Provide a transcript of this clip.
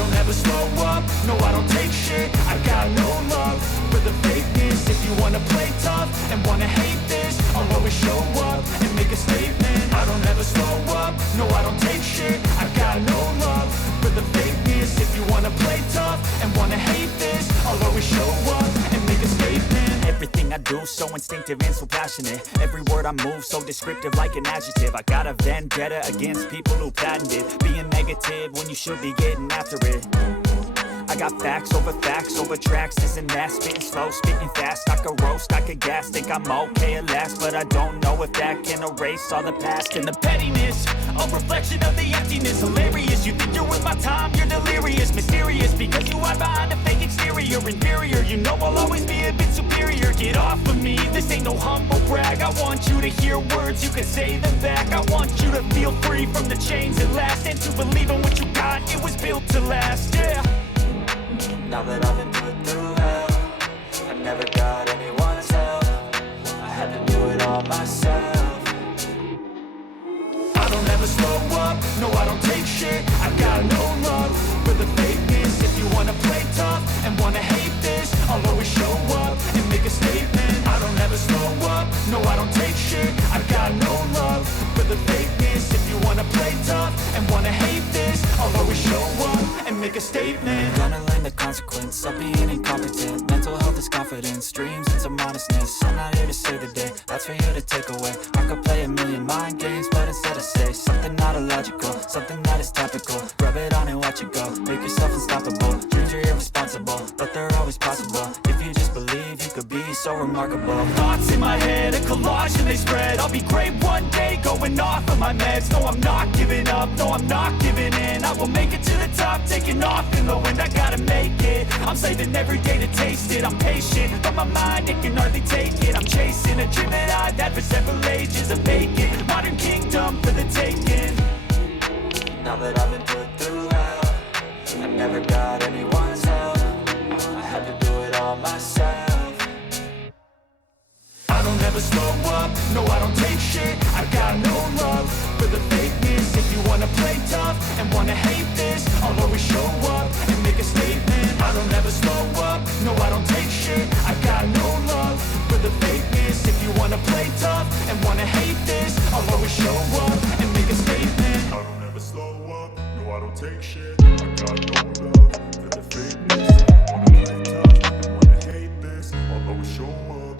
don't ever slow up, no I don't take shit. I got no love for the fakeness. If you wanna play tough and wanna hate this, I'll always show up and make a statement. I don't ever slow up, no I don't take shit. I got no love for the fakeness. If you wanna play tough and wanna hate this, I'll always show up and make a statement. Everything I do so instinctive and so passionate. Every word I move so descriptive like an adjective. I got a vendetta against people who patented being negative when you should be getting after it. I got facts over tracks, this and that. Spitting slow, spitting fast, I could roast, I could gas. Think I'm okay at last, but I don't know if that can erase all the past. And the pettiness, a reflection of the emptiness. Hilarious, you think you're worth my time, you're delirious. Mysterious, because you hide behind a fake exterior. Inferior, you know I'll always be a bit superior. Get off of me, this ain't no humble brag. I want you to hear words, you can say them back. I want you to feel free from the chains at last, and to believe in what you got, it was built to last, yeah. Now that I've been put through hell, I never got anyone's help. I had to do it all myself. I don't ever slow up, no I don't take shit. I got no love for the fakeness. If you wanna play tough and wanna hate this, I'll always show up and make a statement. I don't ever slow up, no I don't take shit. I got no love for the fakeness. If you wanna play tough and wanna hate this, I'll always show up and make a statement. Gonna learn the consequence of being incompetent. Mental health is confidence, dreams into modestness. I'm not here to save the day, that's for you to take away. I could play a million mind games, but instead I say something not illogical, something that is topical. Rub it on and watch it go, make yourself unstoppable. Dreams are irresponsible, but they're always possible. If you just believe, you could be so remarkable. Thoughts in my head, a collage and they spread. I'll be great one day, going off of my meds. No, I'm not giving up, no, I'm not giving in. I will make it to the top, taking off in the wind. I gotta make it, I'm saving every day to taste it. I'm patient, but my mind, it can hardly take it. I'm chasing a dream that I've had for several ages. A vacant, modern kingdom for the taking. Now that I've been put through hell, I never got anyone's help. I had to do it all myself. I don't ever slow up, no I don't take shit. I got no love for the fakeness. If you wanna play tough and wanna hate this, I'll always show up and make a statement. I don't ever slow up, no I don't take shit. I got no love for the fakeness. If you wanna play tough and wanna hate this, I'll always show up and make a statement. I don't ever slow up, no I don't take shit. I got no love for the fakeness. Wanna play tough and wanna hate this, I'll always show up.